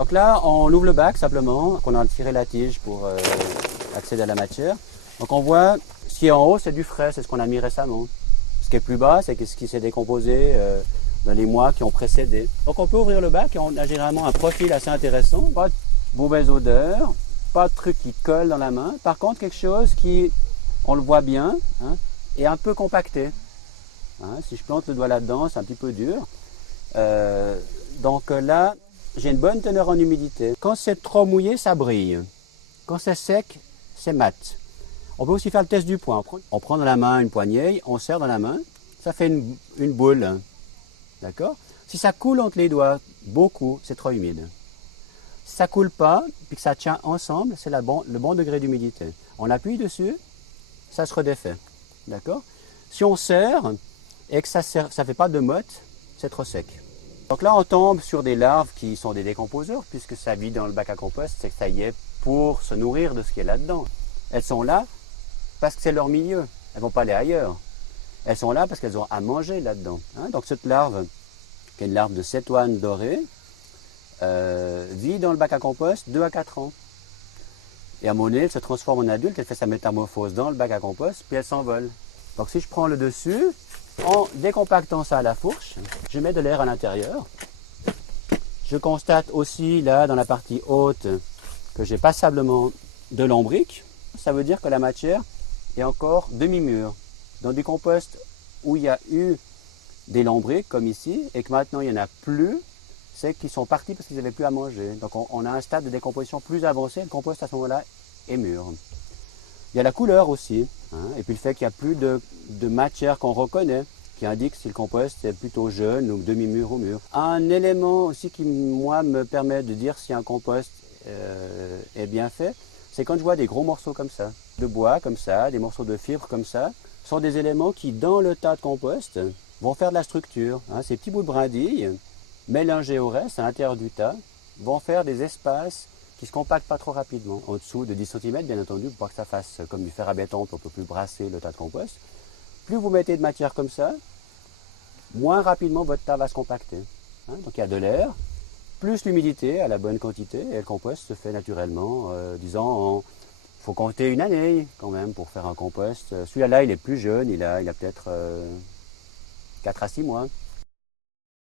Donc là, on ouvre le bac simplement, on a tiré la tige pour accéder à la matière. Donc on voit, ce qui est en haut, c'est du frais, c'est ce qu'on a mis récemment. Ce qui est plus bas, c'est ce qui s'est décomposé dans les mois qui ont précédé. Donc on peut ouvrir le bac et on a généralement un profil assez intéressant. Pas de mauvaise odeur, pas de truc qui colle dans la main. Par contre, quelque chose qui, on le voit bien, hein, est un peu compacté. Hein, si je plante le doigt là-dedans, c'est un petit peu dur. Donc là, j'ai une bonne teneur en humidité. Quand c'est trop mouillé, ça brille. Quand c'est sec, c'est mat. On peut aussi faire le test du poing. On prend dans la main une poignée, on serre dans la main, ça fait une boule. D'accord? Si ça coule entre les doigts, beaucoup, c'est trop humide. Si ça coule pas, puis que ça tient ensemble, c'est le bon degré d'humidité. On appuie dessus, ça se redéfait. D'accord? Si on serre et que ça ne fait pas de motte, c'est trop sec. Donc là, on tombe sur des larves qui sont des décomposeurs, puisque ça vit dans le bac à compost, c'est que ça y est pour se nourrir de ce qui est là-dedans. Elles sont là parce que c'est leur milieu, elles ne vont pas aller ailleurs. Elles sont là parce qu'elles ont à manger là-dedans. Hein? Donc cette larve, qui est une larve de cétoine dorée, vit dans le bac à compost 2 à 4 ans. Et à un moment donné, elle se transforme en adulte, elle fait sa métamorphose dans le bac à compost, puis elle s'envole. Donc si je prends le dessus, en décompactant ça à la fourche, je mets de l'air à l'intérieur. Je constate aussi là dans la partie haute que j'ai passablement de lombric. Ça veut dire que la matière est encore demi-mûre. Dans du compost où il y a eu des lombrics comme ici et que maintenant il n'y en a plus, c'est qu'ils sont partis parce qu'ils n'avaient plus à manger. Donc on a un stade de décomposition plus avancé, le compost à ce moment-là est mûr. Il y a la couleur aussi, hein, et puis le fait qu'il n'y a plus de matière qu'on reconnaît, qui indique si le compost est plutôt jeune ou demi-mûr ou mûr. Un élément aussi qui, moi, me permet de dire si un compost est bien fait, c'est quand je vois des gros morceaux comme ça, de bois comme ça, des morceaux de fibres comme ça, sont des éléments qui, dans le tas de compost, vont faire de la structure. Hein. Ces petits bouts de brindilles, mélangés au reste, à l'intérieur du tas, vont faire des espaces qui se compactent pas trop rapidement. En dessous de 10 cm, bien entendu, pour pas que ça fasse comme du fer à béton, on ne peut plus brasser le tas de compost. Plus vous mettez de matière comme ça, moins rapidement votre tas va se compacter. Hein, donc il y a de l'air, plus l'humidité à la bonne quantité, et le compost se fait naturellement, disons, il faut compter une année quand même pour faire un compost. Celui-là, il est plus jeune, il a peut-être 4 à 6 mois.